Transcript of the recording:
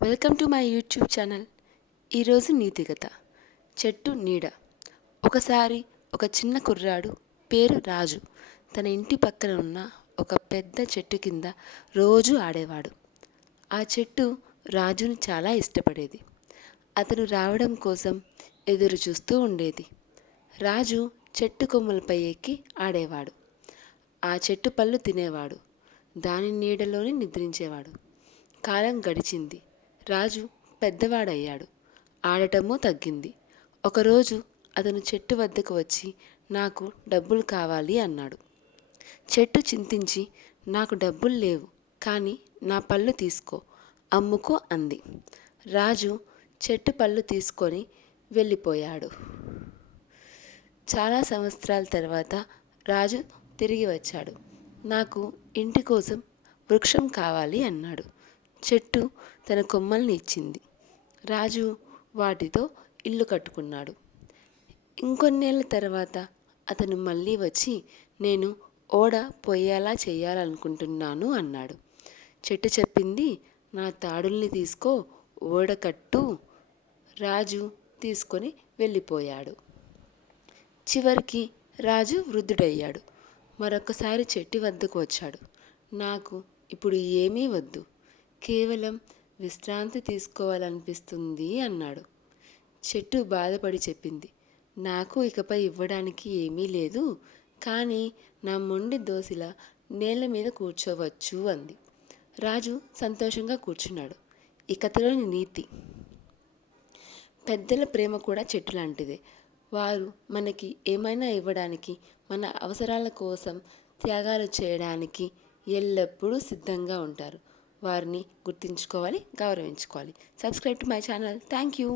Welcome to my YouTube channel. ఈరోజు నీతి కథ చెట్టు నీడ. ఒకసారి ఒక చిన్న కుర్రాడు పేరు రాజు తన ఇంటి పక్కన ఉన్న ఒక పెద్ద చెట్టు కింద రోజు ఆడేవాడు. ఆ చెట్టు రాజుని చాలా ఇష్టపడేది. అతను రావడం కోసం ఎదురు చూస్తూ ఉండేది. రాజు చెట్టు కొమ్మలపై ఎక్కి ఆడేవాడు. ఆ చెట్టు పళ్ళు తినేవాడు. దాని నీడలోనే నిద్రించేవాడు. కాలం గడిచింది. రాజు పెద్దవాడయ్యాడు. ఆడటము తగ్గింది. ఒకరోజు అతను చెట్టు వద్దకు వచ్చి నాకు డబ్బులు కావాలి అన్నాడు. చెట్టు చింతించి నాకు డబ్బులు లేవు, కానీ నా పళ్ళు తీసుకో, అమ్ముకో అంది. రాజు చెట్టు పళ్ళు తీసుకొని వెళ్ళిపోయాడు. చాలా సంవత్సరాల తర్వాత రాజు తిరిగి వచ్చాడు. నాకు ఇంటి కోసం వృక్షం కావాలి అన్నాడు. చెట్టు తన కొమ్మల్ని ఇచ్చింది. రాజు వాటితో ఇల్లు కట్టుకున్నాడు. ఇంకొన్నేళ్ళ తర్వాత అతను మళ్ళీ వచ్చి నేను ఓడ పొయ్యేలా చేయాలనుకుంటున్నాను అన్నాడు. చెట్టు చెప్పింది, నా తాడుల్ని తీసుకో, ఓడ కట్టు. రాజు తీసుకొని వెళ్ళిపోయాడు. చివరికి రాజు వృద్ధుడయ్యాడు. మరొకసారి చెట్టు వద్దకు వచ్చాడు. నాకు ఇప్పుడు ఏమీ వద్దు, కేవలం విశ్రాంతి తీసుకోవాలనిపిస్తుంది అన్నాడు. చెట్టు బాధపడి చెప్పింది, నాకు ఇకపై ఇవ్వడానికి ఏమీ లేదు, కానీ నా మొండి దోసిలా నేల మీద కూర్చోవచ్చు అంది. రాజు సంతోషంగా కూర్చున్నాడు. ఈ కథలోని నీతి: పెద్దల ప్రేమ కూడా చెట్టు లాంటిదే. వారు మనకి ఏమైనా ఇవ్వడానికి, మన అవసరాల కోసం త్యాగాలు చేయడానికి ఎల్లప్పుడూ సిద్ధంగా ఉంటారు. వారిని గుర్తుంచుకోవాలి, గౌరవించుకోవాలి. Subscribe to my channel. Thank you.